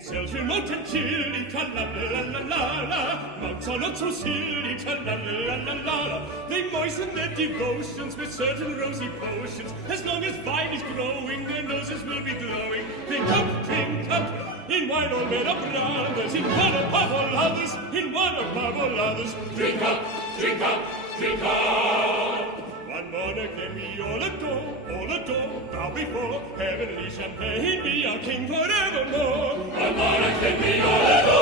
Selgium and chili, tra-la-la-la-la-la. Monks are not so silly, tra-la-la-la-la-la. They moisten their devotions with certain rosy potions. As long as vine is growing, their noses will be glowing. Drink up, in wine all men are brothers, in one above all others, in one above all others. Drink up, drink up, drink up. One monarch and we all adore, bow before heavenly champagne, be our king forevermore. One monarch and we all adore.